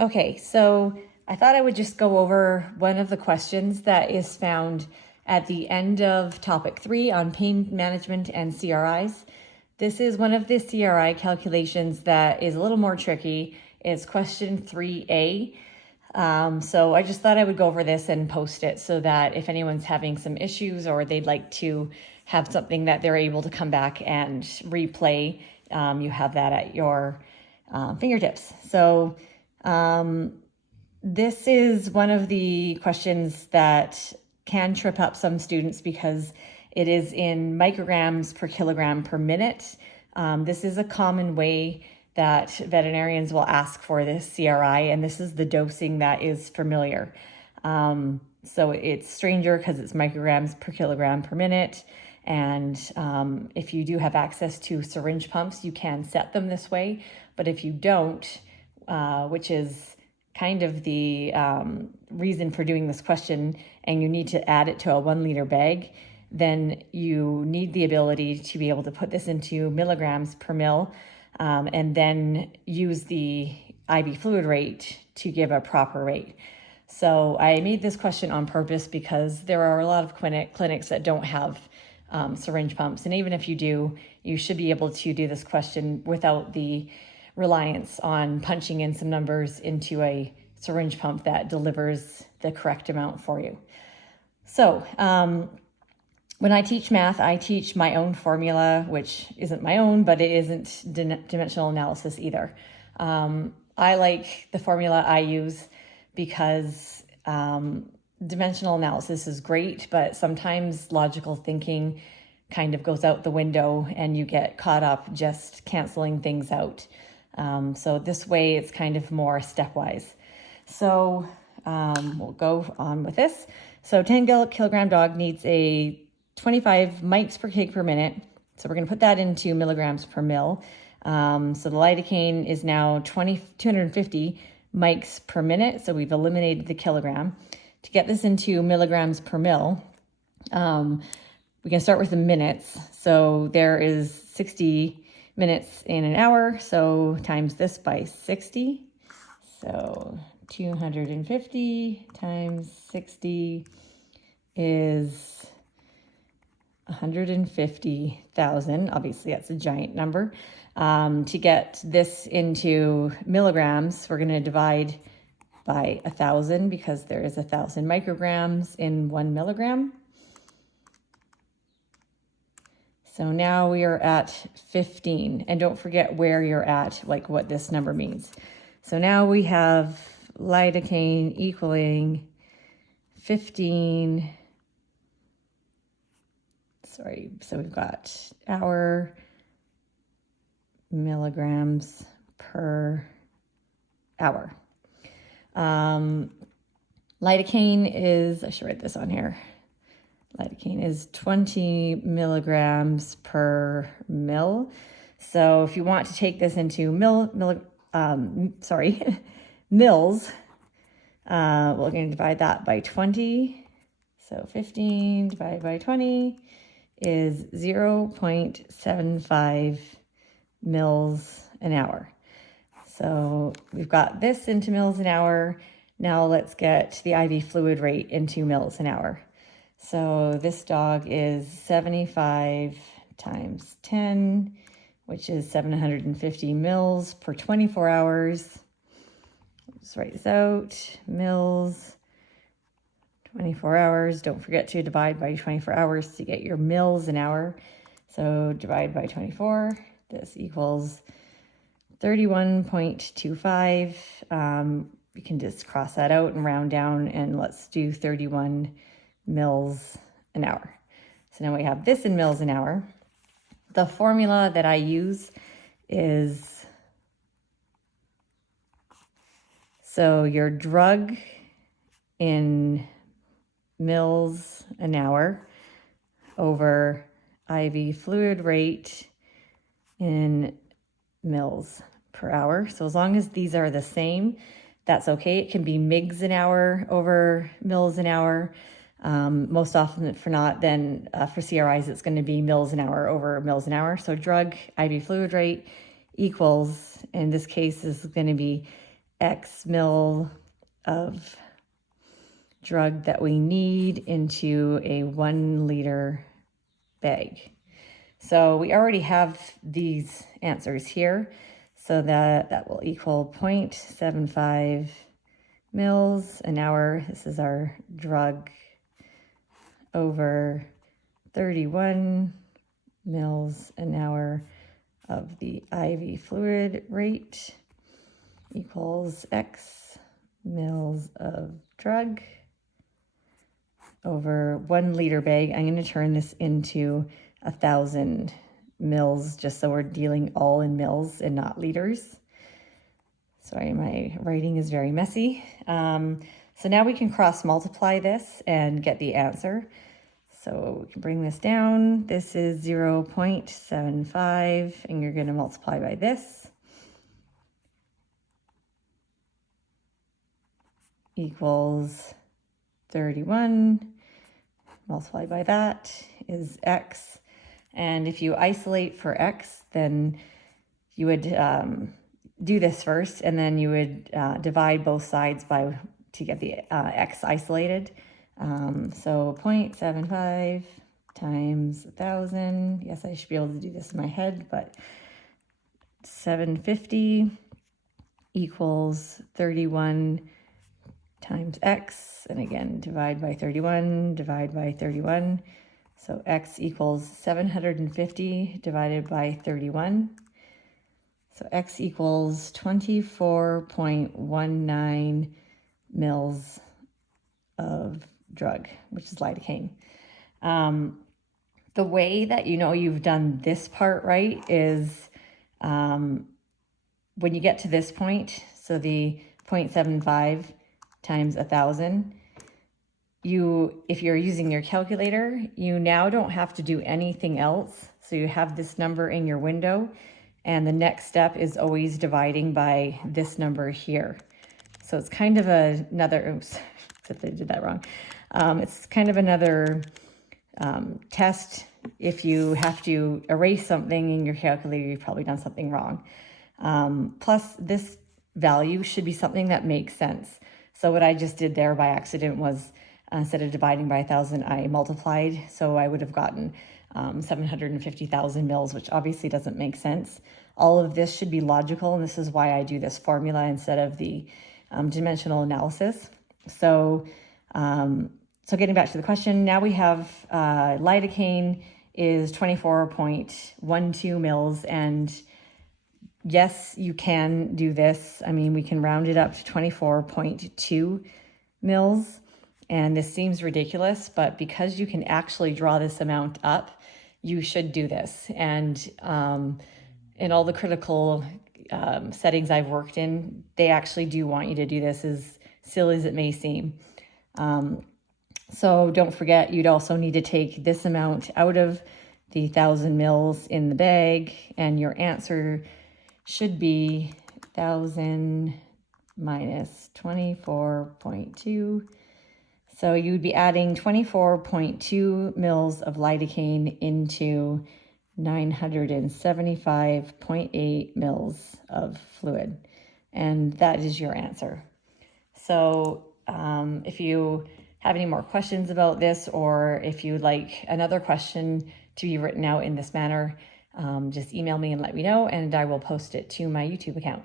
Okay, so I thought I would just go over one of the questions that is found at the end of topic 3 on pain management and CRIs. This is one of the CRI calculations that is a little more tricky. It's question 3A. So I just thought I would go over this and post it so that if anyone's having some issues or they'd like to have something that they're able to come back and replay, you have that at your fingertips. So this is one of the questions that can trip up some students because it is in micrograms per kilogram per minute. This is a common way that veterinarians will ask for this CRI, and this is the dosing that is familiar. So it's stranger because it's micrograms per kilogram per minute. And if you do have access to syringe pumps, you can set them this way. But if you don't, which is kind of the reason for doing this question, and you need to add it to a 1 liter bag, then you need the ability to be able to put this into milligrams per mil, and then use the IV fluid rate to give a proper rate. So I made this question on purpose because there are a lot of clinics that don't have syringe pumps. And even if you do, you should be able to do this question without the reliance on punching in some numbers into a syringe pump that delivers the correct amount for you. So when I teach math, I teach my own formula, which isn't my own, but it isn't dimensional analysis either. I like the formula I use because dimensional analysis is great, but sometimes logical thinking kind of goes out the window and you get caught up just canceling things out. So this way it's kind of more stepwise. So we'll go on with this. So 10 kilogram dog needs a 25 mics per kg per minute. So we're going to put that into milligrams per mil. So the lidocaine is now 250 mics per minute. So we've eliminated the kilogram. To get this into milligrams per mil, we can start with the minutes. So there is 60 minutes in an hour. So times this by 60. So 250 times 60 is 150,000. Obviously, that's a giant number. To get this into milligrams, we're going to divide by 1,000 because there is 1,000 micrograms in 1 milligram. So now we are at 15. And don't forget where you're at, like what this number means. So now we have lidocaine equaling 15. Sorry, so we've got our milligrams per hour. Lidocaine is, I should write this on here. Lidocaine is 20 milligrams per mil. So if you want to take this into mils, we're going to divide that by 20. So 15 divided by 20 is 0.75 mils an hour. So we've got this into mils an hour. Now let's get the IV fluid rate into mils an hour. So this dog is 75 times 10, which is 750 mils per 24 hours. Let's write this out. Mils, 24 hours. Don't forget to divide by 24 hours to get your mils an hour. So divide by 24. This equals 31.25. You can just cross that out and round down, and let's do 31 mils an hour. So now we have this in mils an hour. The formula that I use is, so your drug in mils an hour over IV fluid rate in mils per hour. So as long as these are the same, that's okay. It can be mgs an hour over mils an hour. Most often for not, then for CRIs, it's going to be mils an hour over mils an hour. So drug IV fluid rate equals, in this case, is going to be X mil of drug that we need into a 1 liter bag. So we already have these answers here. So that will equal 0.75 mils an hour. This is our drug over 31 mils an hour of the IV fluid rate equals X mils of drug over 1 liter bag. I'm going to turn this into 1,000 mils just so we're dealing all in mils and not liters. Sorry, my writing is very messy. So now we can cross multiply this and get the answer. So we can bring this down. This is 0.75 and you're going to multiply by this. Equals 31. Multiplied by that is X. And if you isolate for X, then you would do this first, and then you would divide both sides by to get the X isolated. So 0.75 times 1,000. Yes, I should be able to do this in my head, but 750 equals 31 times X. And again, divide by 31, divide by 31. So X equals 750 divided by 31. So X equals 24.19 mils of drug, which is lidocaine. The way that you know you've done this part right is when you get to this point, so the 0.75 times 1,000, if you're using your calculator, you now don't have to do anything else. So you have this number in your window, and the next step is always dividing by this number here. So it's kind of another, oops, except I did that wrong. It's kind of another test. If you have to erase something in your calculator, you've probably done something wrong. Plus, this value should be something that makes sense. So what I just did there by accident was, instead of dividing by 1,000, I multiplied. So I would have gotten 750,000 mils, which obviously doesn't make sense. All of this should be logical, and this is why I do this formula instead of the dimensional analysis. So getting back to the question, now we have lidocaine is 24.12 mils, and yes, you can do this. I mean, we can round it up to 24.2 mils, and this seems ridiculous, but because you can actually draw this amount up, you should do this. And in all the critical settings I've worked in, they actually do want you to do this, as silly as it may seem. So don't forget, you'd also need to take this amount out of the 1,000 mils in the bag, and your answer should be 1,000 minus 24.2. So you would be adding 24.2 mils of lidocaine into 975.8 mils of fluid. And that is your answer. So if you have any more questions about this, or if you'd like another question to be written out in this manner, just email me and let me know, and I will post it to my YouTube account.